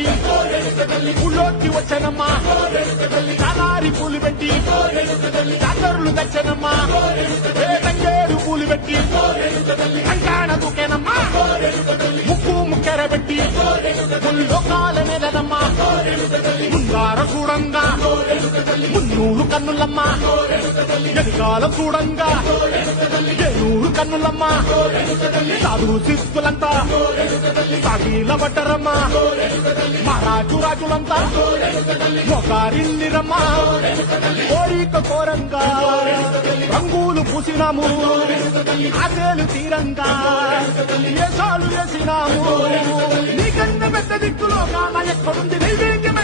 పెట్టి ఊళ్ళోకి వచ్చానమ్మా చాలారి పూలు పెట్టి జాతరులు తెచ్చానమ్మా తంగేడు పూలు పెట్టి కంకాణ దూకేనమ్మా ముక్కు ముక్కెర పెట్టి లోకాల నేలనమ్మా ముందార చూడంగా మున్నూరు కన్నులమ్మా ఎనకాల చూడంగా ఏనూరు కన్నులమ్మా సాధు శిస్తులంతా సాగిల పడ్డరమ్మా మహారాజు రాజులంతా మొగారిల్లిరమ్మా కోరిక కోరంగా రంగులు పూసినాము ఆశలు తీరంగా వేషాలు వేసినాము నీకన్నా పెద్ద దిక్కులో కాన ఎక్కడుంది నైవేద్యం